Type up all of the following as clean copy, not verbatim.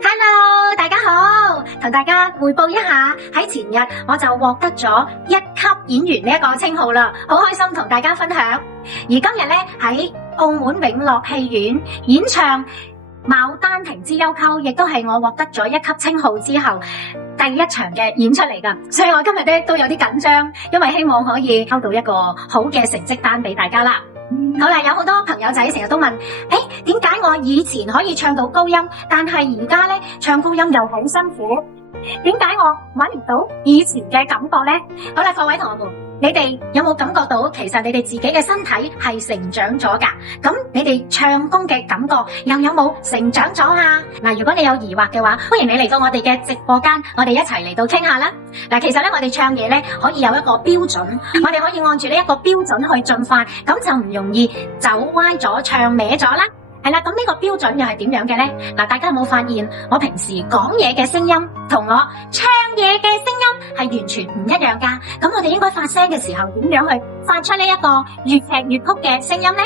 Hello，大家好，同大家匯報一下，喺前日我就獲得咗1級演員呢一個稱號啦，好開心同大家分享。而今日咧喺澳門永樂戲院演唱《牡丹亭之幽媾》，亦都係我獲得咗1級稱號之後第一場嘅演出嚟噶，所以我今日咧都有啲緊張，因為希望可以收到一個好嘅成績單俾大家啦。好啦，有好多朋友仔成日都問，點解我以前可以唱到高音，但係而家咧唱高音又好辛苦？點解我搵唔到以前嘅感覺呢？好啦，各位同學們，你哋有冇感覺到其實你哋自己嘅身體係成長咗噶？咁你哋唱功嘅感覺又有冇成長咗啊？嗱，如果你有疑惑嘅話，歡迎你嚟到我哋嘅直播間，我哋一齊嚟到傾下啦。嗱，其實咧我哋唱嘢咧可以有一個標準，我哋可以按住呢一個標準去進發，咁就唔容易走歪咗、唱歪咗啦。係啦，咁呢個標準又係點樣嘅呢？嗱，大家有冇發現我平時講嘢嘅聲音同我唱嘢嘅聲音係完全唔一樣噶？咁我哋應該發聲嘅時候點樣去發出呢一個粵劇粵曲嘅聲音呢？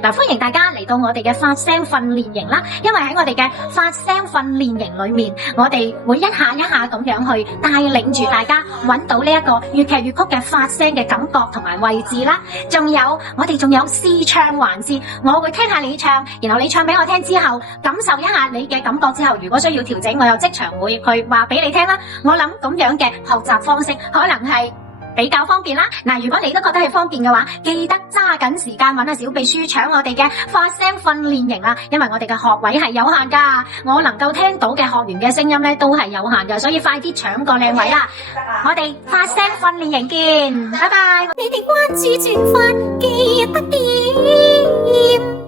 嗱，歡迎大家嚟到我哋嘅發聲訓練營啦，因為喺我哋嘅發聲訓練營裏面，我哋會一下一下咁樣去帶領住大家揾到呢一個粵劇粵曲嘅發聲嘅感覺同埋位置啦。我哋仲有試唱環節，我會聽下你唱，然後你唱俾我聽之後，感受一下你嘅感覺之後，如果需要調整，我又即場會去話俾你聽啦。我諗咁樣嘅學習方式可能係比較方便啦。嗱，如果你都覺得係方便嘅話，記得揸緊時間揾下小秘書搶我哋嘅發聲訓練營啦，因為我哋嘅學位係有限噶，我能夠聽到嘅學員嘅聲音咧都係有限噶，所以快啲搶個靚位啦！我哋發聲訓練營見，拜拜！你哋關注轉發記得點。